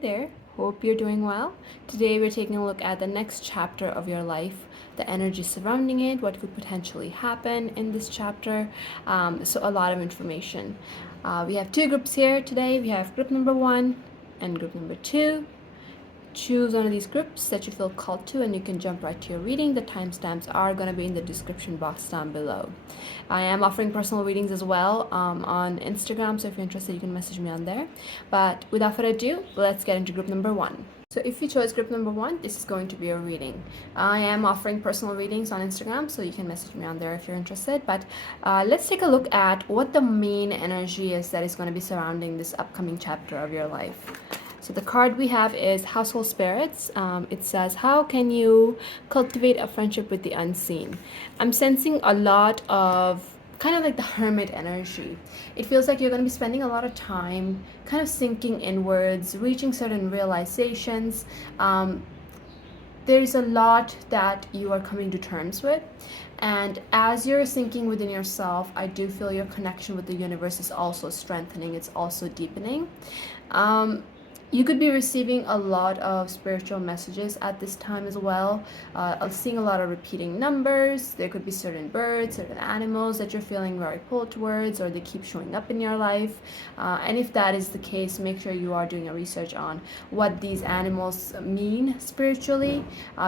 there. Hope you're doing well. Today we're taking a look at the next chapter of your life, the energy surrounding it, what could potentially happen in this chapter. So, a lot of information. We have two groups here today. We have group number 1 and group number 2. Choose one of these groups that you feel called to, and you can jump right to your reading. The timestamps are going to be in the description box down below. I am offering personal readings as well on Instagram, so if you're interested, you can message me on there. But without further ado, let's get into group number 1. So if you chose group number 1, this is going to be a reading. I am offering personal readings on Instagram, so you can message me on there if you're interested. But let's take a look at what the main energy is that is going to be surrounding this upcoming chapter of your life. So the card we have is Household Spirits. It says, how can you cultivate a friendship with the unseen? I'm sensing a lot of kind of like the hermit energy. It feels like you're going to be spending a lot of time kind of sinking inwards, reaching certain realizations. There's a lot that you are coming to terms with. And as you're sinking within yourself, I do feel your connection with the universe is also strengthening. It's also deepening. You could be receiving a lot of spiritual messages at this time as well. I'm seeing a lot of repeating numbers. There could be certain birds, certain animals that you're feeling very pulled towards, or they keep showing up in your life. And if that is the case, make sure you are doing a research on what these animals mean spiritually,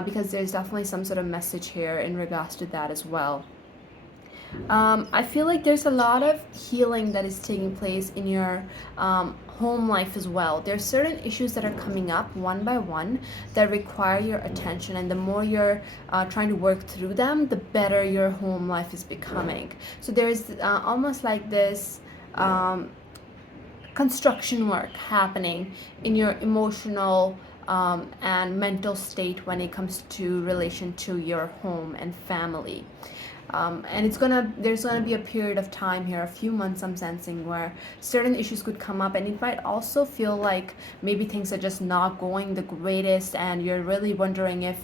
because there's definitely some sort of message here in regards to that as well. I feel like there's a lot of healing that is taking place in your home life as well. There's certain issues that are coming up one by one that require your attention, and the more you're trying to work through them, the better your home life is becoming. So there's almost like this construction work happening in your emotional and mental state when it comes to relation to your home and family. And there's gonna be a period of time here, a few months I'm sensing, where certain issues could come up, and it might also feel like maybe things are just not going the greatest, and you're really wondering if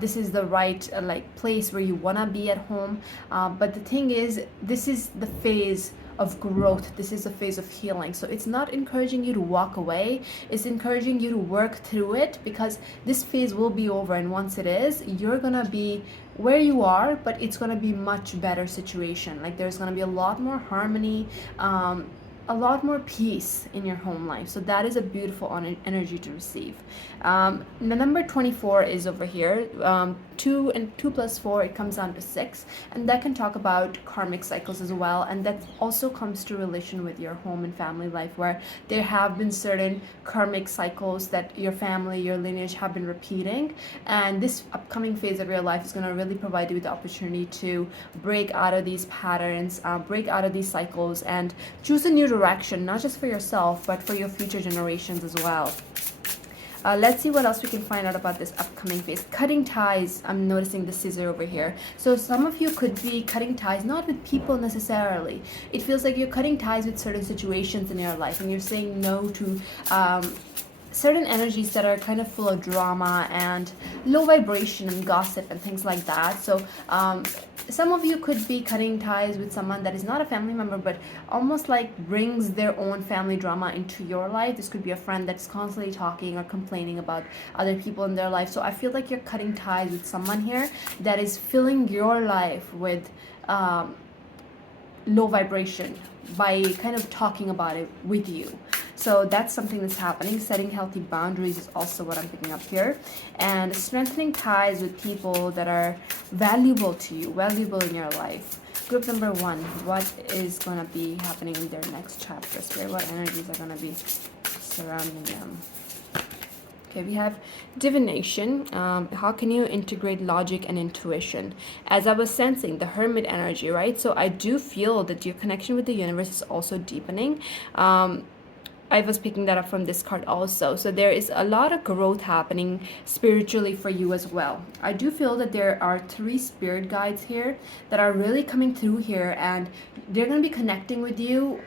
this is the right place where you wanna be at home. But the thing is, this is the phase of growth. This is a phase of healing. So it's not encouraging you to walk away. It's encouraging you to work through it, because this phase will be over, and once it is, you're gonna be where you are, but it's gonna be much better situation. Like there's gonna be a lot more harmony, a lot more peace in your home life. So that is a beautiful energy to receive. The number 24 is over here. 2 and 2 plus 4, it comes down to 6, and that can talk about karmic cycles as well, and that also comes to relation with your home and family life, where there have been certain karmic cycles that your family, your lineage have been repeating, and this upcoming phase of your life is going to really provide you with the opportunity to break out of these patterns, break out of these cycles, and choose a new direction, not just for yourself, but for your future generations as well. Let's see what else we can find out about this upcoming phase. Cutting ties. I'm noticing the scissor over here. So some of you could be cutting ties, not with people necessarily. It feels like you're cutting ties with certain situations in your life, and you're saying no to certain energies that are kind of full of drama and low vibration and gossip and things like that. So some of you could be cutting ties with someone that is not a family member, but almost like brings their own family drama into your life. This could be a friend that's constantly talking or complaining about other people in their life. So I feel like you're cutting ties with someone here that is filling your life with low vibration by kind of talking about it with you. So that's something that's happening. Setting healthy boundaries is also what I'm picking up here. And strengthening ties with people that are valuable to you, valuable in your life. Group number 1, what is going to be happening in their next chapter? Spirit, what energies are going to be surrounding them? Okay, we have divination. How can you integrate logic and intuition? As I was sensing, the hermit energy, right? So I do feel that your connection with the universe is also deepening. I was picking that up from this card also. So there is a lot of growth happening spiritually for you as well. I do feel that there are 3 spirit guides here that are really coming through here, and they're going to be connecting with you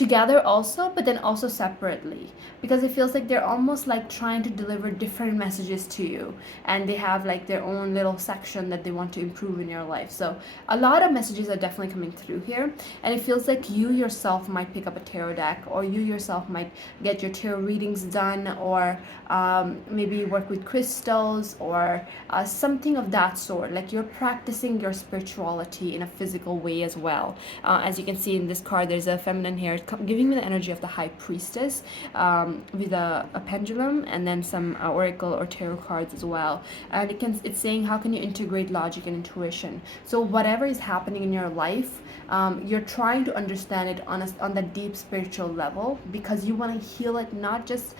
together also, but then also separately, because it feels like they're almost like trying to deliver different messages to you, and they have like their own little section that they want to improve in your life. So a lot of messages are definitely coming through here, and it feels like you yourself might pick up a tarot deck, or you yourself might get your tarot readings done, or maybe work with crystals, or something of that sort. Like you're practicing your spirituality in a physical way as well. As you can see in this card, there's a feminine here, giving me the energy of the high priestess, with a pendulum, and then some oracle or tarot cards as well. And it's saying, how can you integrate logic and intuition? So whatever is happening in your life, you're trying to understand it on the deep spiritual level, because you want to heal it, not just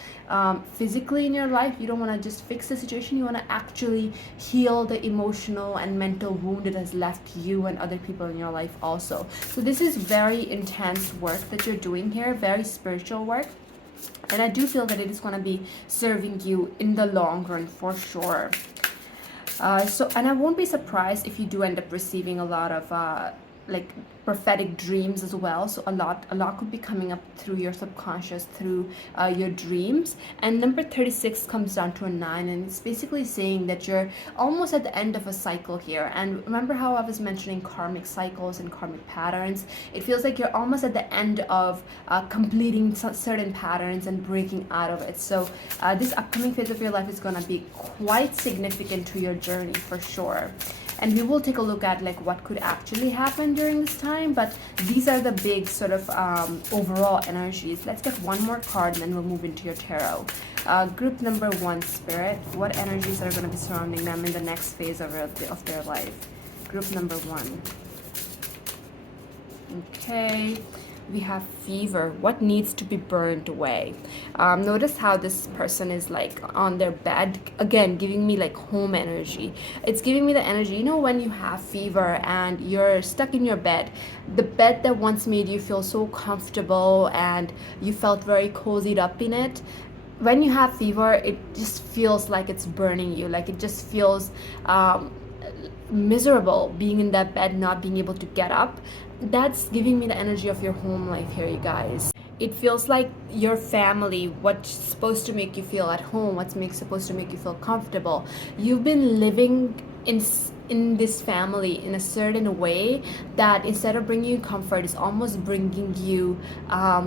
physically in your life. You don't want to just fix the situation. You want to actually heal the emotional and mental wound it has left you and other people in your life also. So this is very intense work that you're doing here, very spiritual work. And I do feel that it is going to be serving you in the long run for sure. And I won't be surprised if you do end up receiving a lot of like prophetic dreams as well. So a lot could be coming up through your subconscious, through your dreams. And number 36 comes down to a 9, and it's basically saying that you're almost at the end of a cycle here. And remember how I was mentioning karmic cycles and karmic patterns? It feels like you're almost at the end of completing certain patterns and breaking out of it. So this upcoming phase of your life is going to be quite significant to your journey for sure. And we will take a look at like what could actually happen during this time, but these are the big sort of overall energies. Let's get one more card and then we'll move into your tarot. Group number 1, Spirit, what energies are going to be surrounding them in the next phase of their life? Group number 1. Okay, we have fever. What needs to be burned away? Notice how this person is like on their bed, again giving me like home energy. It's giving me the energy, you know, when you have fever and you're stuck in your bed, the bed that once made you feel so comfortable and you felt very cozied up in it. When you have fever, it just feels like it's burning you. Like it just feels miserable being in that bed, not being able to get up. That's giving me the energy of your home life here, you guys. It feels like your family, what's supposed to make you feel at home, supposed to make you feel comfortable. You've been living in this family in a certain way that instead of bringing you comfort, is almost bringing you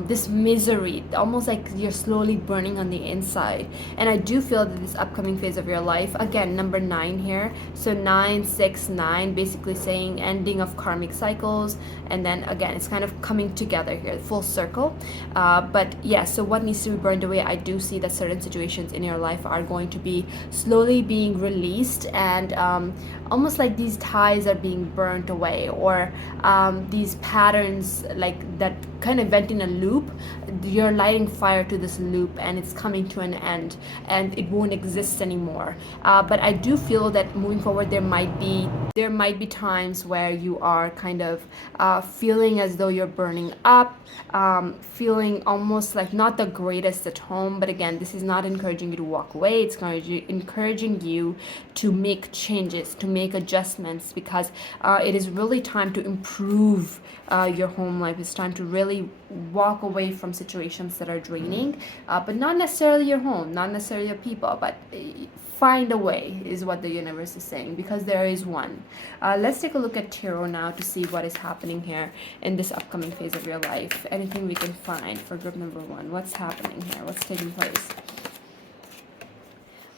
this misery, almost like you're slowly burning on the inside. And I do feel that this upcoming phase of your life, again number 9 here, so 9 6 9, basically saying ending of karmic cycles, and then again it's kind of coming together here, full circle. But yeah, so what needs to be burned away? I do see that certain situations in your life are going to be slowly being released, and almost like these ties are being burnt away, or these patterns like that kind of went in a loop. You're lighting fire to this loop and it's coming to an end and it won't exist anymore. But I do feel that moving forward there might be times where you are kind of feeling as though you're burning up, feeling almost like not the greatest at home. But again, this is not encouraging you to walk away. It's encouraging you to make changes, to make adjustments, because it is really time to improve your home life. It's time to really walk away from situations that are draining, but not necessarily your home, not necessarily your people, but find a way is what the universe is saying, because there is one. Let's take a look at tarot now to see what is happening here in this upcoming phase of your life. Anything we can find for group number 1. What's happening here? What's taking place?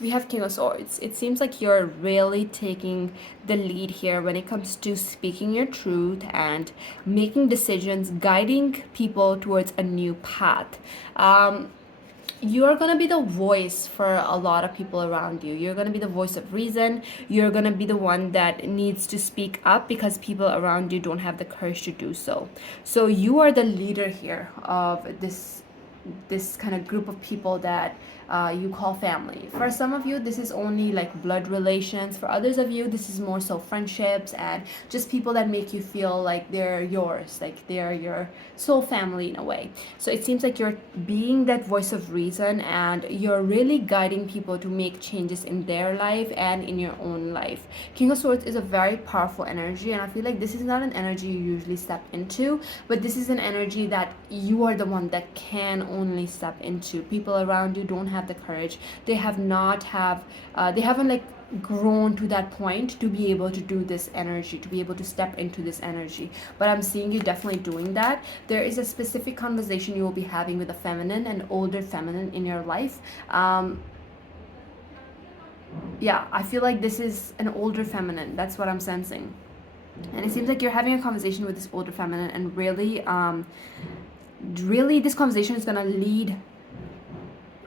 We have King of Swords. It seems like you're really taking the lead here when it comes to speaking your truth and making decisions, guiding people towards a new path. You're going to be the voice for a lot of people around you. You're going to be the voice of reason. You're going to be the one that needs to speak up because people around you don't have the courage to do so. So you are the leader here of this this kind of group of people that you call family. For some of you, this is only like blood relations. For others of you, this is more so friendships and just people that make you feel like they're yours, like they're your soul family in a way. So it seems like you're being that voice of reason, and you're really guiding people to make changes in their life and in your own life. King of Swords is a very powerful energy, and I feel like this is not an energy you usually step into, but this is an energy that you are the one that can only step into. People around you don't have the courage. They haven't like grown to that point to be able to do this energy, to be able to step into this energy. But I'm seeing you definitely doing that. There is a specific conversation you will be having with a feminine, an older feminine in your life. Yeah, I feel like this is an older feminine. That's what I'm sensing. And it seems like you're having a conversation with this older feminine, and really this conversation is going to lead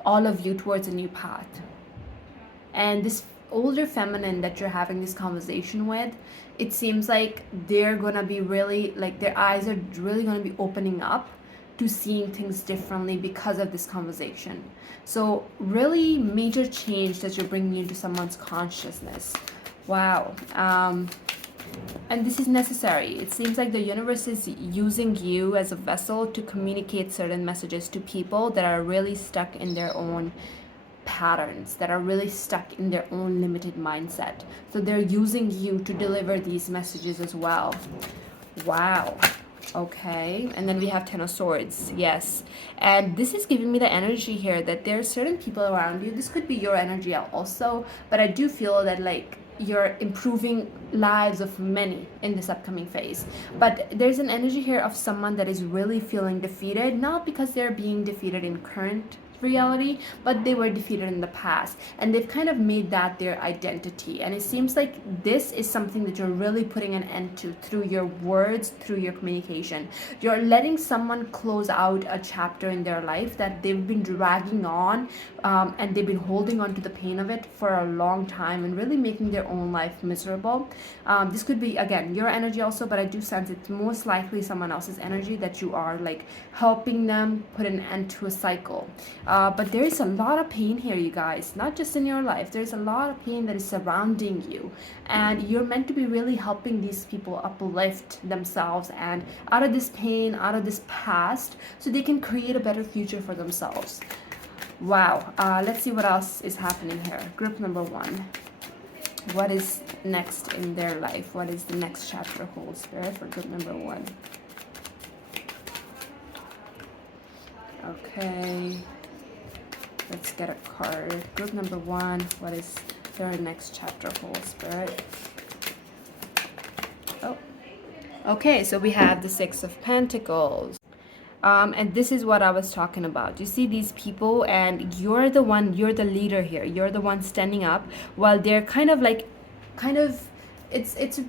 all of you towards a new path. And this older feminine that you're having this conversation with, it seems like they're gonna be really, like, their eyes are really gonna be opening up to seeing things differently because of this conversation. So really major change that you're bringing into someone's consciousness. Wow. And this is necessary. It seems like the universe is using you as a vessel to communicate certain messages to people that are really stuck in their own patterns, that are really stuck in their own limited mindset. So they're using you to deliver these messages as well. Wow. Okay, and then we have Ten of Swords. Yes, and this is giving me the energy here that there are certain people around you. This could be your energy also, but I do feel that like you're improving lives of many in this upcoming phase. But there's an energy here of someone that is really feeling defeated, not because they're being defeated in current reality, but they were defeated in the past, and they've kind of made that their identity. And it seems like this is something that you're really putting an end to through your words, through your communication. You're letting someone close out a chapter in their life that they've been dragging on, and they've been holding on to the pain of it for a long time and really making their own life miserable. This could be, again, your energy also, but I do sense it's most likely someone else's energy that you are like helping them put an end to a cycle. But there is a lot of pain here, you guys, not just in your life. There's a lot of pain that is surrounding you, and you're meant to be really helping these people uplift themselves and out of this pain, out of this past, so they can create a better future for themselves. Wow. Let's see what else is happening here. Group number one. What is next in their life? What is the next chapter hold, Spirit, for group number one? Okay. Let's get a card. Group number one, what is their next chapter hold, Spirit? Oh. Okay, so we have the Six of Pentacles. And this is what I was talking about. You see these people, and you're the leader here. You're the one standing up while they're it's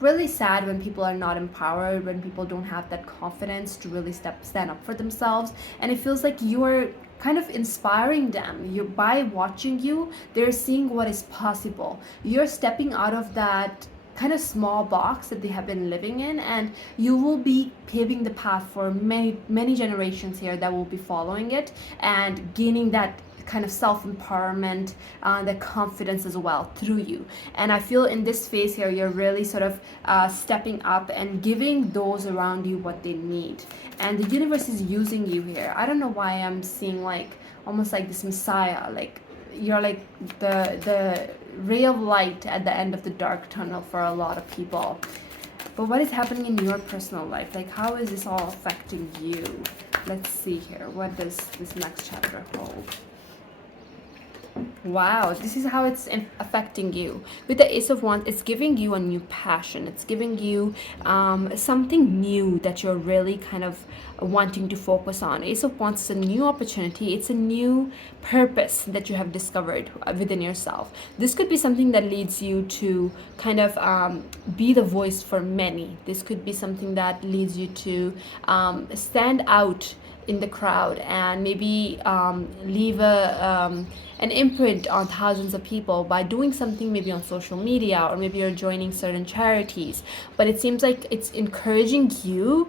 really sad when people are not empowered, when people don't have that confidence to really stand up for themselves. And it feels like you're kind of inspiring them. By watching you, they're seeing what is possible. You're stepping out of that kind of small box that they have been living in, and you will be paving the path for many generations here that will be following it and gaining that kind of self-empowerment, that confidence as well through you. And I feel in this phase here, you're really sort of stepping up and giving those around you what they need. And the universe is using you here. I don't know why I'm seeing like almost like this messiah, like you're like the ray of light at the end of the dark tunnel for a lot of people. But what is happening in your personal life? Like, how is this all affecting you? Let's see here. What does this next chapter hold? Wow, this is how it's affecting you. With the Ace of Wands, it's giving you a new passion. It's giving you something new that you're really kind of wanting to focus on. Ace of Wands is a new opportunity. It's a new purpose that you have discovered within yourself. This could be something that leads you to kind of be the voice for many. This could be something that leads you to stand out in the crowd and maybe leave an imprint on thousands of people by doing something maybe on social media, or maybe you're joining certain charities. But it seems like it's encouraging you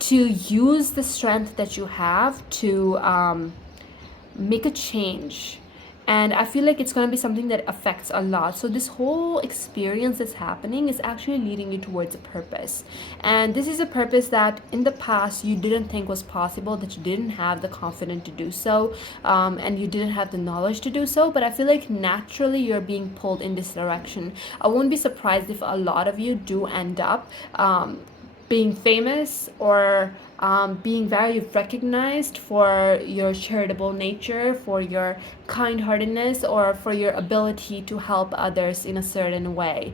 to use the strength that you have to make a change. And I feel like it's going to be something that affects a lot. So this whole experience that's happening is actually leading you towards a purpose. And this is a purpose that in the past you didn't think was possible, that you didn't have the confidence to do so, and you didn't have the knowledge to do so. But I feel like naturally you're being pulled in this direction. I won't be surprised if a lot of you do end up being famous, or being very recognized for your charitable nature, for your kind-heartedness, or for your ability to help others in a certain way.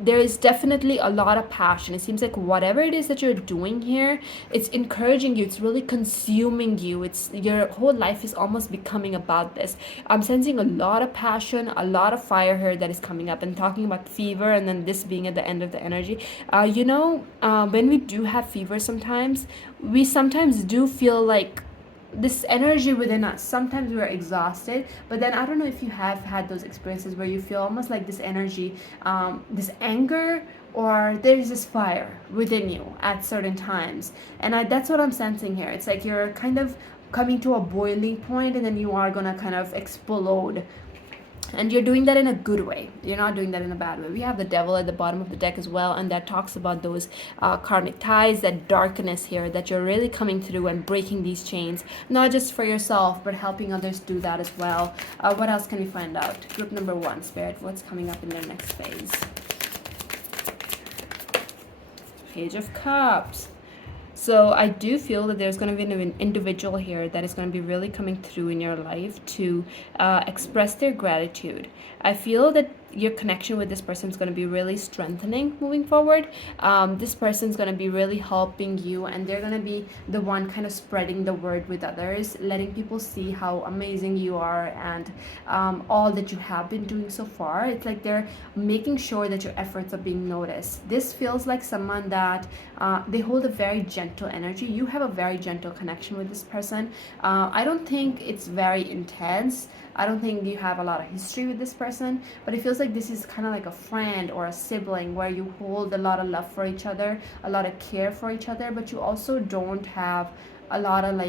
There is definitely a lot of passion. It seems like whatever it is that you're doing here, it's encouraging you, it's really consuming you. It's your whole life is almost becoming about this. I'm sensing a lot of passion, a lot of fire here that is coming up. And talking about fever, and then this being at the end of the energy, when we do have fever, sometimes we sometimes do feel like this energy within us. Sometimes we're exhausted, but then I don't know if you have had those experiences where you feel almost like this energy, this anger, or there's this fire within you at certain times. And that's what I'm sensing here. It's like you're kind of coming to a boiling point, and then you are gonna kind of explode. And you're doing that in a good way. You're not doing that in a bad way. We have the devil at the bottom of the deck as well, and that talks about those karmic ties, that darkness here, that you're really coming through and breaking these chains, not just for yourself, but helping others do that as well. What else can we find out? Group number 1, Spirit, what's coming up in their next phase? Page of Cups. So I do feel that there's going to be an individual here that is going to be really coming through in your life to express their gratitude. I feel that your connection with this person is going to be really strengthening moving forward. This person is going to be really helping you, and they're going to be the one kind of spreading the word with others, letting people see how amazing you are, and all that you have been doing so far. It's like they're making sure that your efforts are being noticed. This feels like someone that they hold a very gentle energy. You have a very gentle connection with this person. I don't think it's very intense. I don't think you have a lot of history with this person, but it feels like this is kind of like a friend or a sibling where you hold a lot of love for each other, a lot of care for each other, but you also don't have a lot of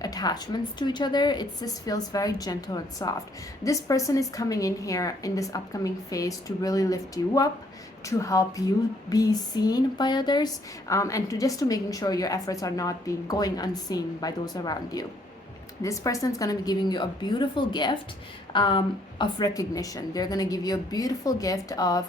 attachments to each other. It just feels very gentle and soft. This person is coming in here in this upcoming phase to really lift you up, to help you be seen by others, and to making sure your efforts are not being going unseen by those around you. This person is going to be giving you a beautiful gift of recognition. They're going to give you a beautiful gift of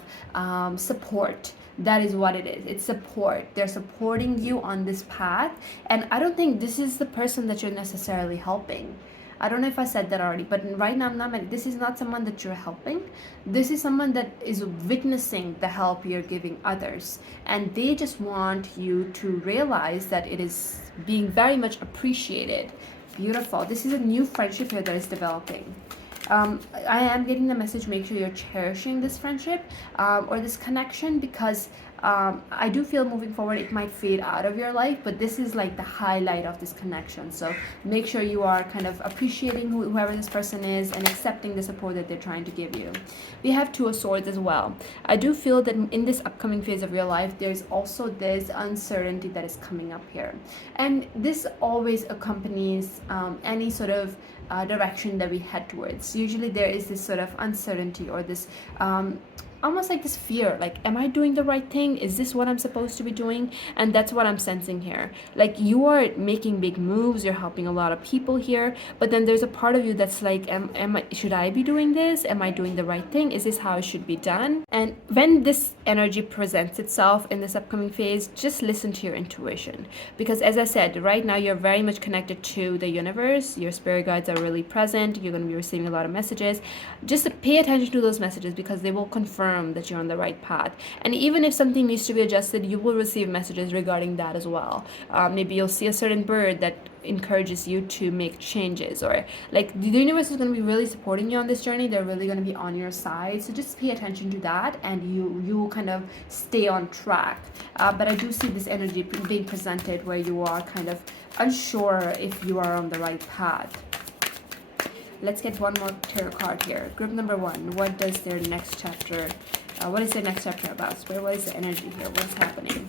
support. That is what it is. It's support. They're supporting you on this path. And I don't think this is the person that you're necessarily helping. I don't know if I said that already, but right now this is not someone that you're helping. This is someone that is witnessing the help you're giving others. And they just want you to realize that it is being very much appreciated. Beautiful. This is a new friendship here that is developing. I am getting the message, make sure you're cherishing this friendship or this connection, because I do feel moving forward it might fade out of your life, but this is like the highlight of this connection. So make sure you are kind of appreciating whoever this person is and accepting the support that they're trying to give you. We have Two of Swords as well. I do feel that in this upcoming phase of your life, there's also this uncertainty that is coming up here. And this always accompanies any sort of direction that we head towards. Usually there is this sort of uncertainty, or this almost like this fear, like, am I doing the right thing? Is this what I'm supposed to be doing? And that's what I'm sensing here. Like, you are making big moves, you're helping a lot of people here, but then there's a part of you that's like, should I be doing this? Am I doing the right thing? Is this how it should be done? And when this energy presents itself in this upcoming phase, just listen to your intuition, because as I said, right now you're very much connected to the universe. Your spirit guides are really present. You're going to be receiving a lot of messages. Just pay attention to those messages, because they will confirm that you're on the right path. And even if something needs to be adjusted, you will receive messages regarding that as well. Maybe you'll see a certain bird that encourages you to make changes, or like the universe is going to be really supporting you on this journey. They're really going to be on your side, so just pay attention to that, and you kind of stay on track. But I do see this energy being presented where you are kind of unsure if you are on the right path. Let's get one more tarot card here. Group number 1. What does their next chapter? What is their next chapter about? What is the energy here? What's happening?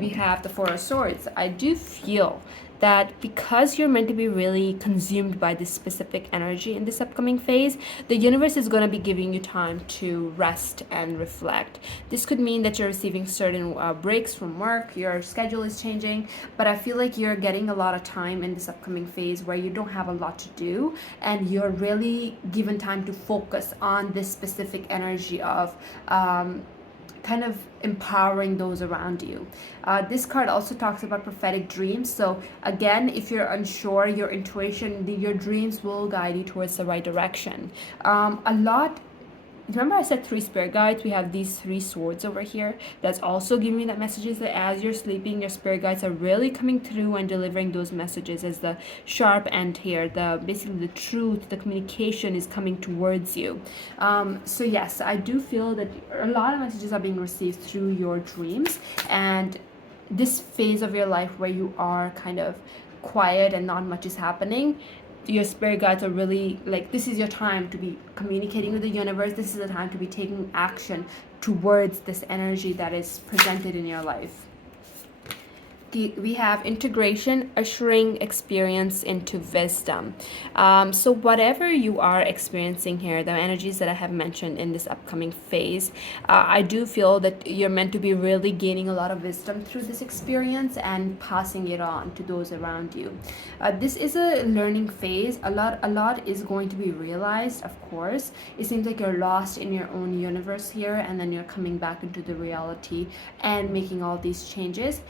we have the Four of Swords. I do feel that because you're meant to be really consumed by this specific energy in this upcoming phase, the universe is going to be giving you time to rest and reflect. This could mean that you're receiving certain breaks from work, your schedule is changing, but I feel like you're getting a lot of time in this upcoming phase where you don't have a lot to do, and you're really given time to focus on this specific energy of kind of empowering those around you. This card also talks about prophetic dreams. So again, if you're unsure, your intuition, your dreams will guide you towards the right direction. Remember I said 3 spirit guides? We have these 3 swords over here. That's also giving me that messages that as you're sleeping, your spirit guides are really coming through and delivering those messages as the sharp end here. Basically the truth, the communication is coming towards you. So yes, I do feel that a lot of messages are being received through your dreams, and this phase of your life where you are kind of quiet and not much is happening, your spirit guides are really like, this is your time to be communicating with the universe. This is the time to be taking action towards this energy that is presented in your life. We have integration, ushering experience into wisdom. So whatever you are experiencing here, the energies that I have mentioned in this upcoming phase, I do feel that you're meant to be really gaining a lot of wisdom through this experience and passing it on to those around you. This is a learning phase. A lot is going to be realized, of course. It seems like you're lost in your own universe here, and then you're coming back into the reality and making all these changes.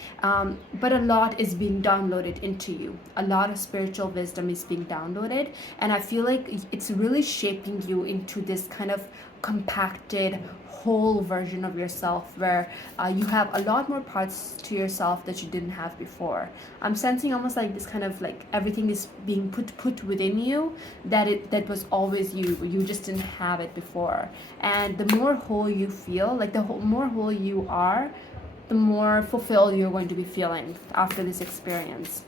But a lot is being downloaded into you. A lot of spiritual wisdom is being downloaded, and I feel like it's really shaping you into this kind of compacted whole version of yourself where you have a lot more parts to yourself that you didn't have before. I'm sensing almost like this kind of like everything is being put within you that was always you just didn't have it before. And the more whole you feel, like more whole you are, the more fulfilled you're going to be feeling after this experience.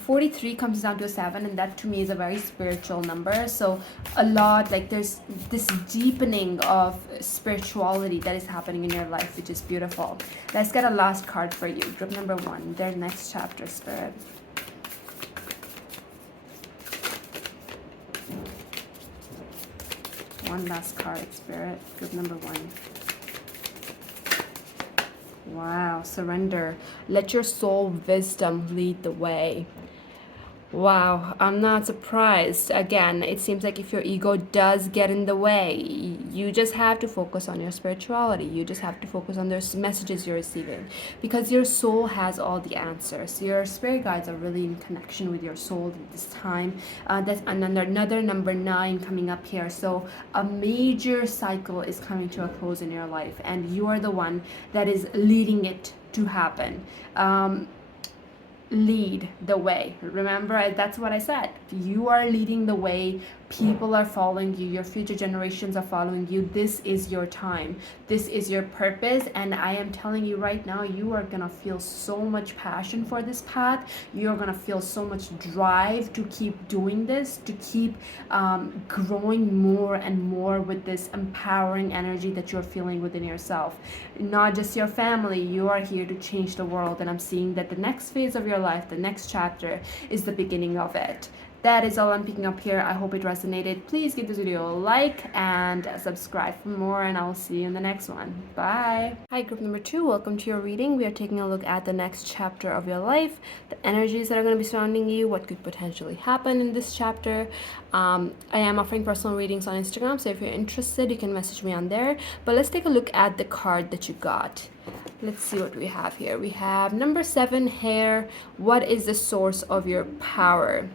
43 comes down to a 7, and that to me is a very spiritual number. So a lot, like there's this deepening of spirituality that is happening in your life, which is beautiful. Let's get a last card for you. Group number 1, their next chapter, Spirit. One last card, Spirit. Group number 1. Wow, surrender. Let your soul wisdom lead the way. Wow, I'm not surprised. Again, it seems like if your ego does get in the way, you just have to focus on your spirituality. You just have to focus on those messages you're receiving, because your soul has all the answers. Your spirit guides are really in connection with your soul at this time. That's another number 9 coming up here. So a major cycle is coming to a close in your life, and you are the one that is leading it to happen. Lead the way. Remember, that's what I said. You are leading the way. People are following you. Your future generations are following you. This is your time. This is your purpose. And I am telling you right now, you are going to feel so much passion for this path. You're going to feel so much drive to keep doing this, to keep growing more and more with this empowering energy that you're feeling within yourself. Not just your family. You are here to change the world. And I'm seeing that the next phase of your life, the next chapter, is the beginning of it. That is all I'm picking up here. I hope it resonated. Please give this video a like and subscribe for more, and I'll see you in the next one. Bye. Hi, group number 2. Welcome to your reading. We are taking a look at the next chapter of your life, the energies that are going to be surrounding you, what could potentially happen in this chapter. I am offering personal readings on Instagram, so if you're interested, you can message me on there. But let's take a look at the card that you got. Let's see what we have here. We have number 7 here. What is the source of your power?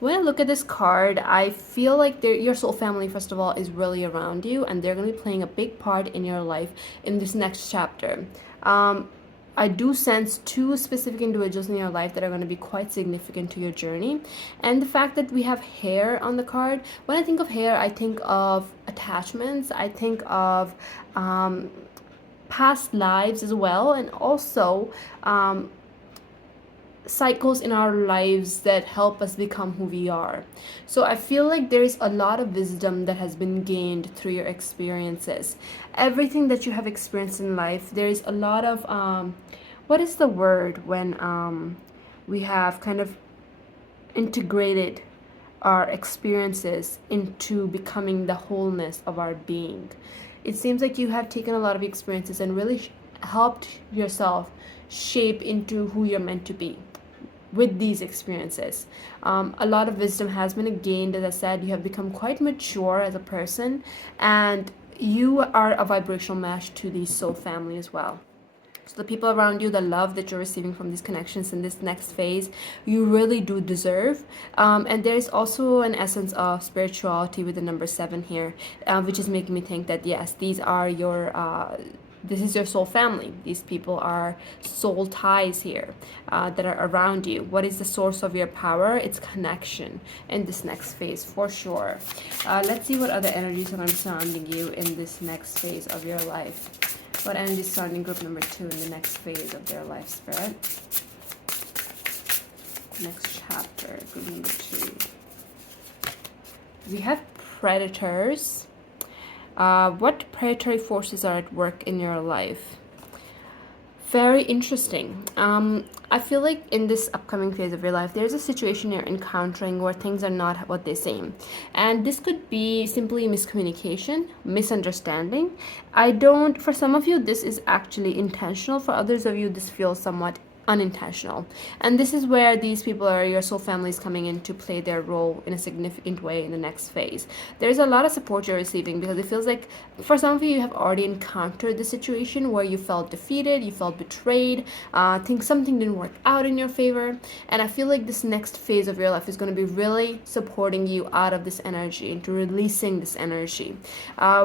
When I look at this card, I feel like your soul family, first of all, is really around you, and they're going to be playing a big part in your life in this next chapter. I do sense 2 specific individuals in your life that are going to be quite significant to your journey. And the fact that we have hair on the card, when I think of hair, I think of attachments. I think of past lives as well, and also cycles in our lives that help us become who we are. So I feel like there is a lot of wisdom that has been gained through your experiences. Everything that you have experienced in life, there is a lot of what is the word when we have kind of integrated our experiences into becoming the wholeness of our being. It seems like you have taken a lot of experiences and really helped yourself shape into who you're meant to be with these experiences. A lot of wisdom has been gained. As I said, you have become quite mature as a person, and you are a vibrational match to the soul family as well. So the people around you, the love that you're receiving from these connections in this next phase, you really do deserve. And there is also an essence of spirituality with the number 7 here, which is making me think that yes, these are your this is your soul family. These people are soul ties here that are around you. What is the source of your power? It's connection in this next phase for sure. Let's see what other energies are going to be surrounding you in this next phase of your life. What energy is surrounding group number 2 in the next phase of their life, Spirit? Next chapter, group number 2. We have predators. What predatory forces are at work in your life? Very interesting. I feel like in this upcoming phase of your life, there's a situation you're encountering where things are not what they seem. And this could be simply miscommunication, misunderstanding. For some of you, this is actually intentional. For others of you, this feels somewhat unintentional. And this is where these people are your soul families coming in to play their role in a significant way in the next phase. There's a lot of support you're receiving because it feels like for some of you, you have already encountered the situation where you felt defeated, you felt betrayed, think something didn't work out in your favor. And I feel like this next phase of your life is going to be really supporting you out of this energy, into releasing this energy.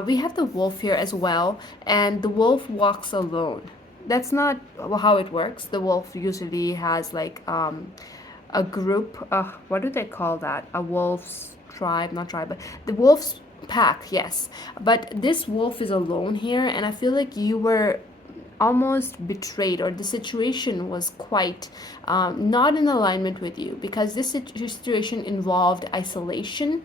We have the wolf here as well, and the wolf walks alone. That's not how it works. The wolf usually has like a group. What do they call that? A wolf's tribe, not tribe, but the wolf's pack, yes. But this wolf is alone here, and I feel like you were almost betrayed, or the situation was quite not in alignment with you, because this situation involved isolation,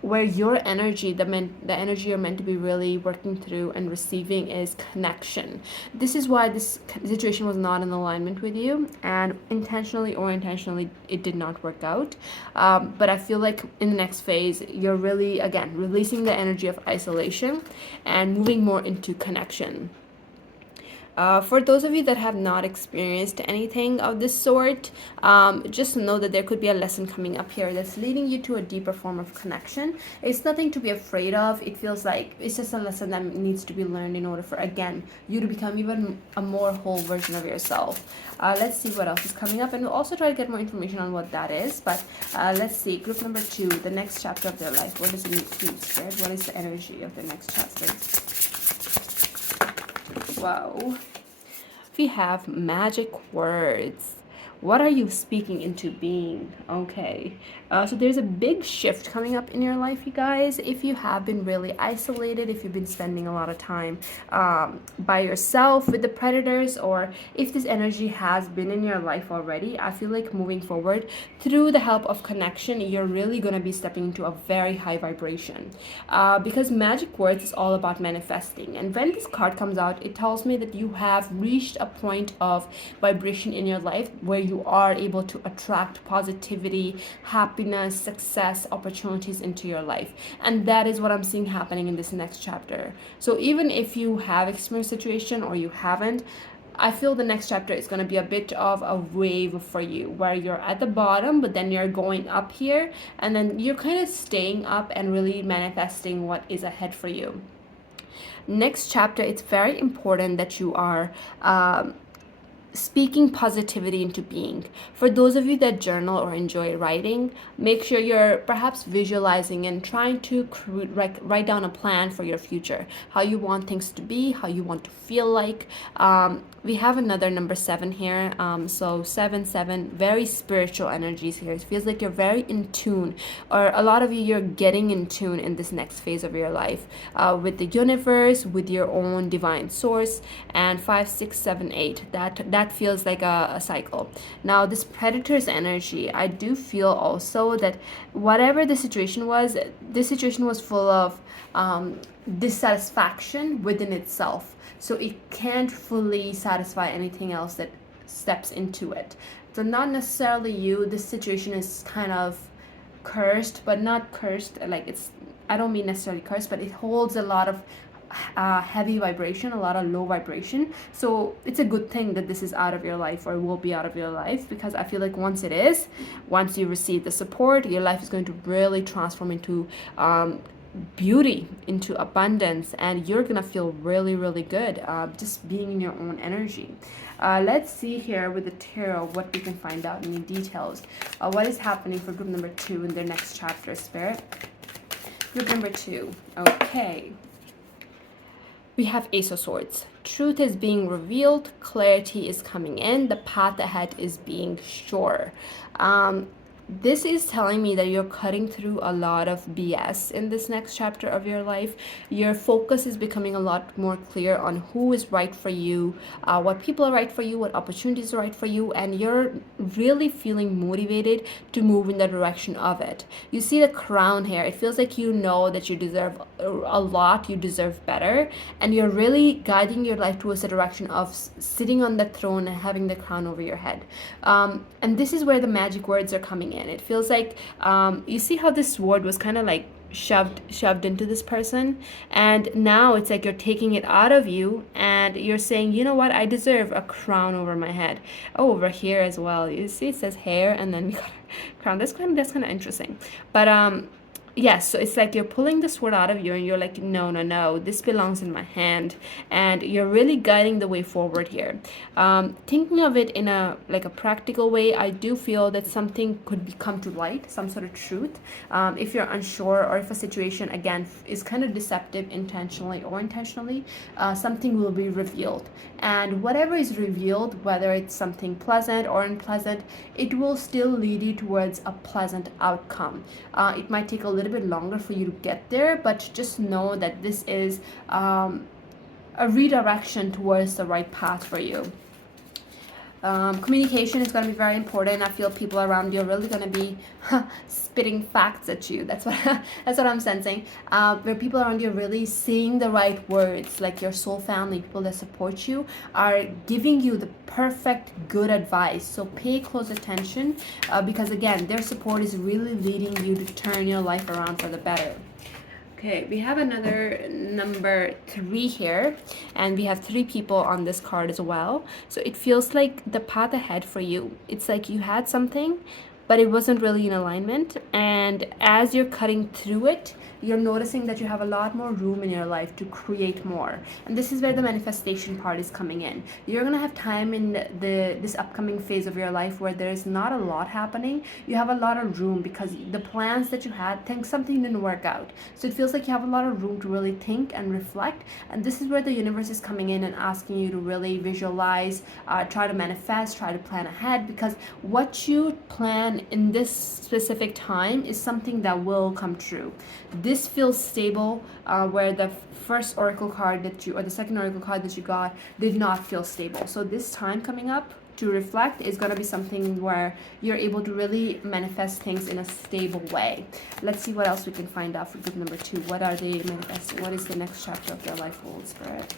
where your energy, the energy you're meant to be really working through and receiving, is connection. This is why this situation was not in alignment with you, and intentionally or intentionally it did not work out. But I feel like in the next phase, you're really, again, releasing the energy of isolation and moving more into connection. For those of you that have not experienced anything of this sort, just know that there could be a lesson coming up here that's leading you to a deeper form of connection. It's nothing to be afraid of. It feels like it's just a lesson that needs to be learned in order for, again, you to become even a more whole version of yourself. Let's see what else is coming up, and we'll also try to get more information on what that is. But let's see, group number 2, the next chapter of their life. What does it mean to you, Spirit? What is the energy of the next chapter? Wow. We have magic words. What are you speaking into being? Okay. So there's a big shift coming up in your life, you guys. If you have been really isolated, if you've been spending a lot of time by yourself with the predators, or if this energy has been in your life already, I feel like moving forward through the help of connection, you're really going to be stepping into a very high vibration. Because magic words is all about manifesting. And when this card comes out, it tells me that you have reached a point of vibration in your life where you are able to attract positivity, happiness, success, opportunities into your life. And that is what I'm seeing happening in this next chapter. So even if you have experienced a situation or you haven't, I feel the next chapter is going to be a bit of a wave for you, where you're at the bottom, but then you're going up here, and then you're kind of staying up and really manifesting what is ahead for you. Next chapter, it's very important that you are speaking positivity into being. For those of you that journal or enjoy writing, make sure you're perhaps visualizing and trying to write down a plan for your future, how you want things to be, how you want to feel like. We have another number 7 here, so 7 very spiritual energies here. It feels like you're very in tune, or a lot of you're getting in tune in this next phase of your life with the universe, with your own divine source. And 5 6 7 8, that that feels like a cycle. Now, this predator's energy, I do feel also that whatever the situation was, this situation was full of dissatisfaction within itself. So it can't fully satisfy anything else that steps into it. So not necessarily you, this situation is kind of cursed, but not cursed like it's, I don't mean necessarily cursed, but it holds a lot of heavy vibration, a lot of low vibration. So it's a good thing that this is out of your life, or will be out of your life, because I feel like once it is, once you receive the support, your life is going to really transform into beauty, into abundance, and you're gonna feel really, really good just being in your own energy. Let's see here with the tarot what we can find out in details. What is happening for group number 2 in their next chapter, Spirit? Group number 2. Okay. We have Ace of Swords. Truth is being revealed. Clarity is coming in. The path ahead is being sure. This is telling me that you're cutting through a lot of BS in this next chapter of your life. Your focus is becoming a lot more clear on who is right for you, what people are right for you, what opportunities are right for you, and you're really feeling motivated to move in the direction of it. You see the crown here. It feels like you know that you deserve a lot, you deserve better, and you're really guiding your life towards the direction of sitting on the throne and having the crown over your head. And this is where the magic words are coming in. It feels like you see how this sword was kind of like shoved into this person, and now it's like you're taking it out of you and you're saying, you know what, I deserve a crown over my head. Oh, over here as well, you see it says hair and then we got a crown. That's kind of interesting. But yes, so it's like you're pulling the sword out of you and you're like, no, this belongs in my hand, and you're really guiding the way forward here. Thinking of it in a practical way, I do feel that something could come to light, some sort of truth. If you're unsure, or if a situation again is kind of deceptive, intentionally or intentionally, something will be revealed, and whatever is revealed, whether it's something pleasant or unpleasant, it will still lead you towards a pleasant outcome. It might take a little bit longer for you to get there, but just know that this is a redirection towards the right path for you. Communication is going to be very important. I feel people around you are really going to be spitting facts at you. That's what that's what I'm sensing. Where people around you are really saying the right words, like your soul family, people that support you, are giving you the perfect good advice. So pay close attention because again, their support is really leading you to turn your life around for the better. Okay, we have another number 3 here, and we have 3 people on this card as well. So it feels like the path ahead for you, it's like you had something, but it wasn't really in alignment, and as you're cutting through it, you're noticing that you have a lot more room in your life to create more. And this is where the manifestation part is coming in. You're gonna have time in this upcoming phase of your life where there's not a lot happening. You have a lot of room because the plans that you had, something didn't work out. So it feels like you have a lot of room to really think and reflect. And this is where the universe is coming in and asking you to really visualize, try to manifest, try to plan ahead, because what you plan in this specific time is something that will come true. This feels stable, where the first oracle card that you, or the second oracle card that you got, did not feel stable. So this time coming up to reflect is going to be something where you're able to really manifest things in a stable way. Let's see what else we can find out for group number 2. What are they manifesting? What is the next chapter of their life hold, Spirit?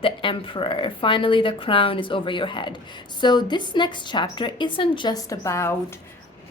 The Emperor. Finally, the crown is over your head. So this next chapter isn't just about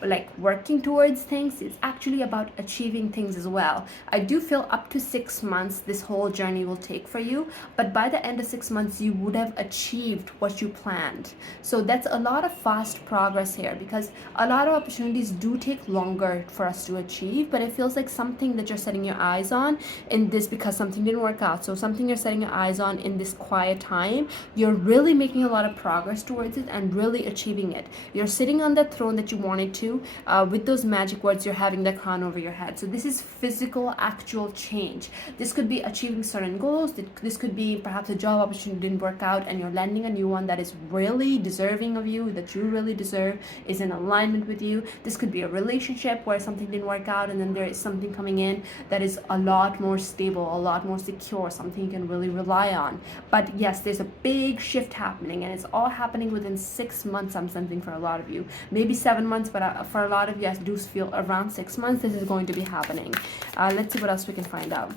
like working towards things, it's actually about achieving things as well. I do feel up to 6 months this whole journey will take for you, but by the end of 6 months you would have achieved what you planned. So that's a lot of fast progress here, because a lot of opportunities do take longer for us to achieve, but it feels like something that you're setting your eyes on in this, because something didn't work out, so something you're setting your eyes on in this quiet time, you're really making a lot of progress towards it and really achieving it. You're sitting on that throne that you wanted to, you. With those magic words, you're having the crown over your head. So this is physical, actual change. This could be achieving certain goals. This could be perhaps a job opportunity didn't work out and you're landing a new one that is really deserving of you, that you really deserve, is in alignment with you. This could be a relationship where something didn't work out and then there is something coming in that is a lot more stable, a lot more secure, something you can really rely on. But yes, there's a big shift happening, and it's all happening within 6 months. I'm sensing for a lot of you, maybe 7 months, but for a lot of you, I do feel around 6 months this is going to be happening. Let's see what else we can find out.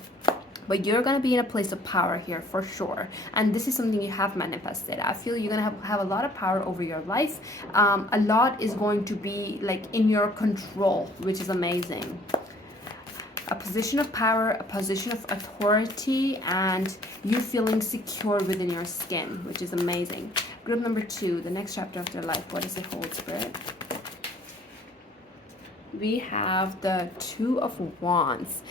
But you're going to be in a place of power here for sure, and this is something you have manifested. I feel you're going to have a lot of power over your life. A lot is going to be like in your control, which is amazing. A position of power, a position of authority, and you feeling secure within your skin, which is amazing. Group number 2, the next chapter of their life. What does it hold, Spirit? We have the 2 of Wands.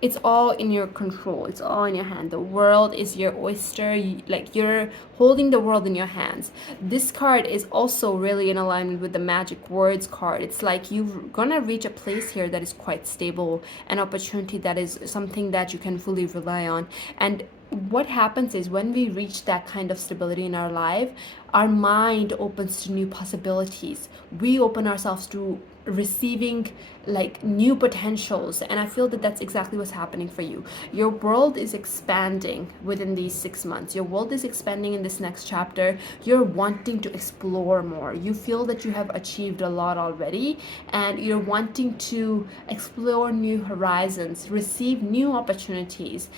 It's all in your control. It's all in your hand. The world is your oyster. Like you're holding the world in your hands. This card is also really in alignment with the magic words card. It's like you're gonna reach a place here that is quite stable, an opportunity that is something that you can fully rely on. And what happens is when we reach that kind of stability in our life, our mind opens to new possibilities. We open ourselves to receiving like new potentials, and I feel that that's exactly what's happening for you. Your world is expanding within these 6 months. Your world is expanding in this next chapter. You're wanting to explore more. You feel that you have achieved a lot already, and you're wanting to explore new horizons, receive new opportunities,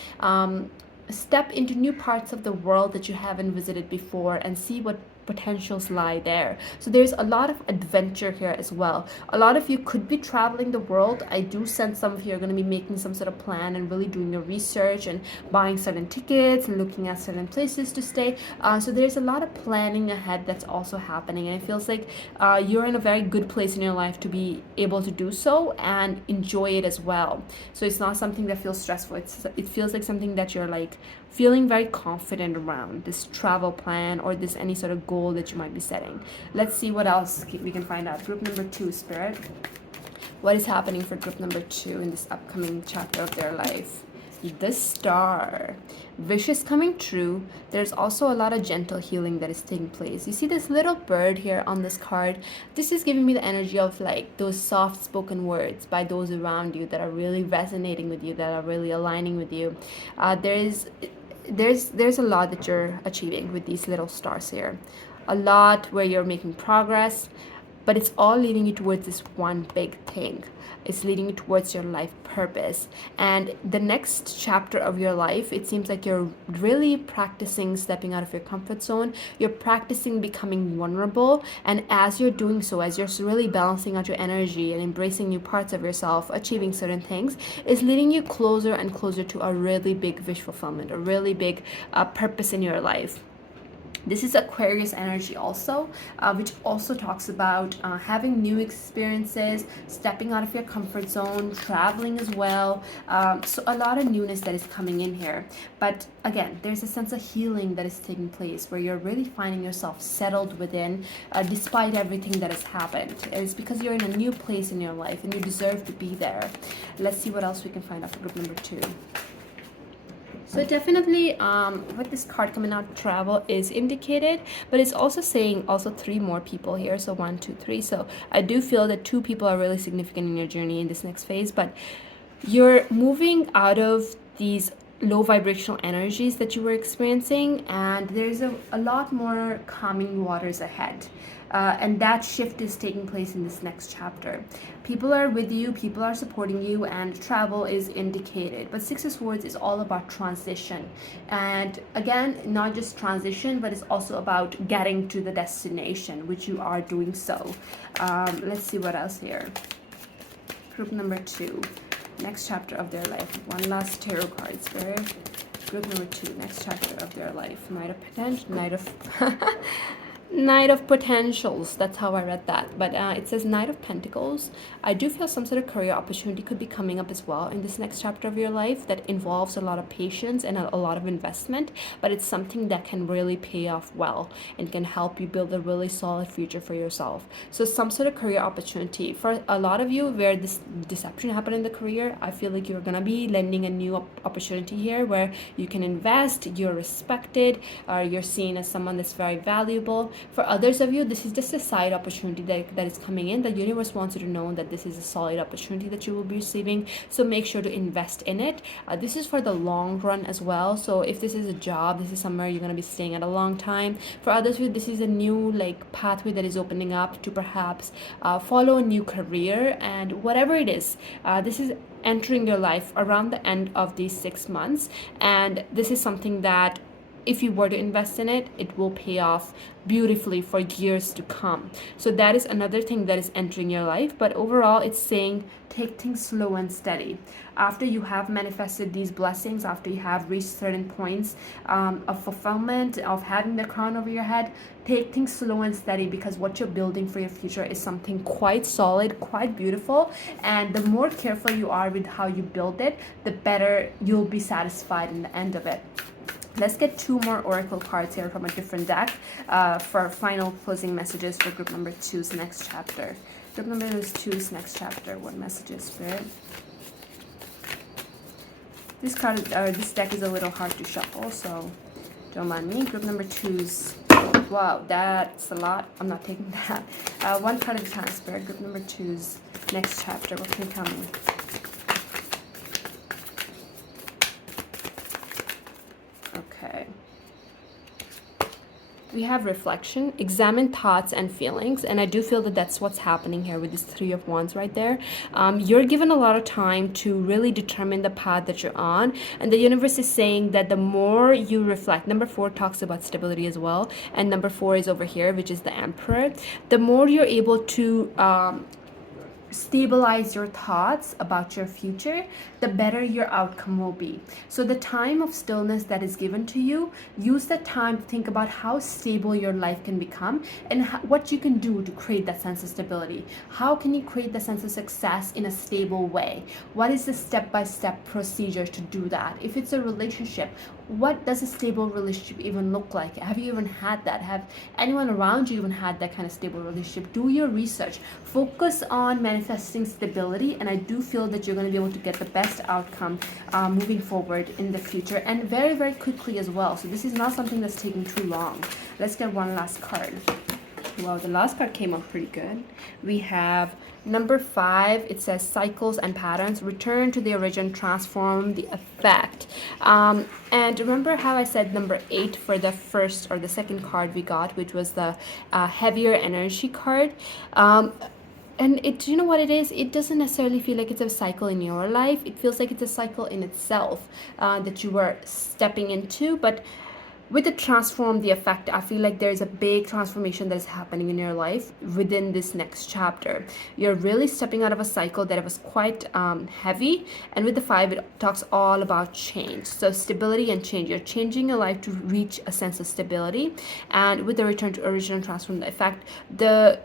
step into new parts of the world that you haven't visited before, and see what potentials lie there. So there's a lot of adventure here as well. A lot of you could be traveling the world. I do sense some of you are going to be making some sort of plan and really doing your research and buying certain tickets and looking at certain places to stay. So there's a lot of planning ahead that's also happening, and it feels like you're in a very good place in your life to be able to do so and enjoy it as well. So it's not something that feels stressful. It feels like something that you're like feeling very confident around, this travel plan or this any sort of goal that you might be setting. Let's see what else we can find out. Group number 2, Spirit. What is happening for group number 2 in this upcoming chapter of their life? The Star. Wishes coming true. There's also a lot of gentle healing that is taking place. You see this little bird here on this card. This is giving me the energy of like those soft spoken words by those around you that are really resonating with you, that are really aligning with you. There's a lot that you're achieving with these little stars here. A lot where you're making progress, but it's all leading you towards this one big thing. It's leading you towards your life purpose. And the next chapter of your life, it seems like you're really practicing stepping out of your comfort zone. You're practicing becoming vulnerable. And as you're doing so, as you're really balancing out your energy and embracing new parts of yourself, achieving certain things, is leading you closer and closer to a really big wish fulfillment, a really big purpose in your life. This is Aquarius energy also, which also talks about having new experiences, stepping out of your comfort zone, traveling as well. So a lot of newness that is coming in here. But again, there's a sense of healing that is taking place where you're really finding yourself settled within, despite everything that has happened. It's because you're in a new place in your life and you deserve to be there. Let's see what else we can find out for group number 2. So definitely with this card coming out, travel is indicated, but it's also saying also 3 more people here. So 1, 2, 3. So I do feel that 2 people are really significant in your journey in this next phase, but you're moving out of these low vibrational energies that you were experiencing, and there's a lot more calming waters ahead. And that shift is taking place in this next chapter. People are with you, people are supporting you, and travel is indicated. But 6 of Swords is all about transition. And again, not just transition, but it's also about getting to the destination, which you are doing so. Let's see what else here. Group number 2, next chapter of their life. One last tarot card, Spirit. Group number 2, next chapter of their life. Knight of Pentacles, Knight of Knight of Potentials. That's how I read that. But it says Knight of Pentacles. I do feel some sort of career opportunity could be coming up as well in this next chapter of your life that involves a lot of patience and a lot of investment. But it's something that can really pay off well and can help you build a really solid future for yourself. So some sort of career opportunity. For a lot of you where this deception happened in the career, I feel like you're going to be landing a new opportunity here where you can invest, you're respected, or you're seen as someone that's very valuable. For others of you, this is just a side opportunity that is coming in. The universe wants you to know that this is a solid opportunity that you will be receiving. So make sure to invest in it. This is for the long run as well. So if this is a job, this is somewhere you're going to be staying at a long time. For others of you, this is a new pathway that is opening up to perhaps follow a new career, and whatever it is, this is entering your life around the end of these 6 months, and this is something that if you were to invest in it, it will pay off beautifully for years to come. So that is another thing that is entering your life. But overall, it's saying take things slow and steady. After you have manifested these blessings, after you have reached certain points of fulfillment, of having the crown over your head, take things slow and steady, because what you're building for your future is something quite solid, quite beautiful. And the more careful you are with how you build it, the better you'll be satisfied in the end of it. Let's get 2 more oracle cards here from a different deck for final closing messages for group number 2's next chapter. Group number 2's next chapter. What messages, Spirit? This deck is a little hard to shuffle, so don't mind me. Group number 2's. Wow, that's a lot. I'm not taking that. One card at a time, Spirit. Group number 2's next chapter. What can you tell me? Okay. We have reflection, examine thoughts and feelings, and I do feel that that's what's happening here with this 3 of Wands right there. You're given a lot of time to really determine the path that you're on, and the universe is saying that the more you reflect, number 4 talks about stability as well, and number 4 is over here, which is the Emperor. The more you're able to stabilize your thoughts about your future, the better your outcome will be. So the time of stillness that is given to you, use that time to think about how stable your life can become and what you can do to create that sense of stability. How can you create the sense of success in a stable way? What is the step-by-step procedure to do that? If it's a relationship, what does a stable relationship even look like? Have you even had that? Have anyone around you even had that kind of stable relationship? Do your research. Focus on manifesting stability, and I do feel that you're going to be able to get the best outcome moving forward in the future, and very, very quickly as well. So this is not something that's taking too long. Let's get one last card. Well, the last card came out pretty good. We have number 5. It says cycles and patterns. Return to the origin, transform the effect. And remember how I said number 8 for the first or the second card we got, which was the heavier energy card. And it, you know what it is? It doesn't necessarily feel like it's a cycle in your life. It feels like it's a cycle in itself that you were stepping into. But with the transform the effect, I feel like there's a big transformation that is happening in your life within this next chapter. You're really stepping out of a cycle that was quite heavy, and with the 5, it talks all about change. So stability and change. You're changing your life to reach a sense of stability, and with the return to original transform the effect, the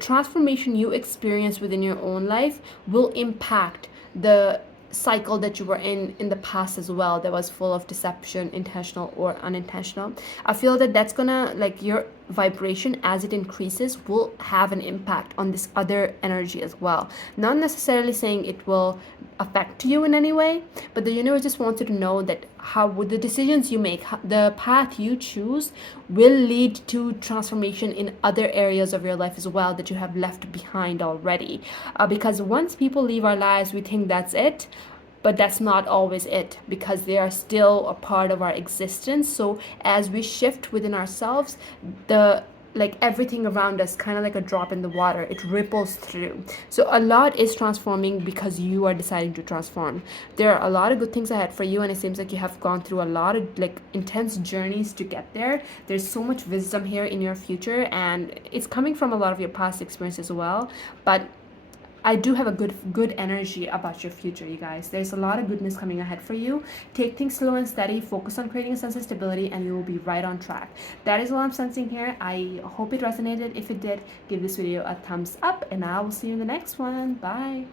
transformation you experience within your own life will impact the cycle that you were in the past as well, that was full of deception, intentional or unintentional. I feel that that's gonna, like, your vibration as it increases will have an impact on this other energy as well. Not necessarily saying it will affect you in any way, but the universe just wants you to know that how would the decisions you make, the path you choose will lead to transformation in other areas of your life as well that you have left behind already. Because once people leave our lives, we think that's it, but that's not always it, because they are still a part of our existence. So as we shift within ourselves, everything around us, kind of like a drop in the water, it ripples through. So a lot is transforming because you are deciding to transform. There are a lot of good things ahead for you, and it seems like you have gone through a lot of intense journeys to get there. There's so much wisdom here in your future, and it's coming from a lot of your past experience as well. But I do have a good energy about your future, you guys. There's a lot of goodness coming ahead for you. Take things slow and steady, focus on creating a sense of stability, and you will be right on track. That is all I'm sensing here. I hope it resonated. If it did, give this video a thumbs up, and I will see you in the next one. Bye.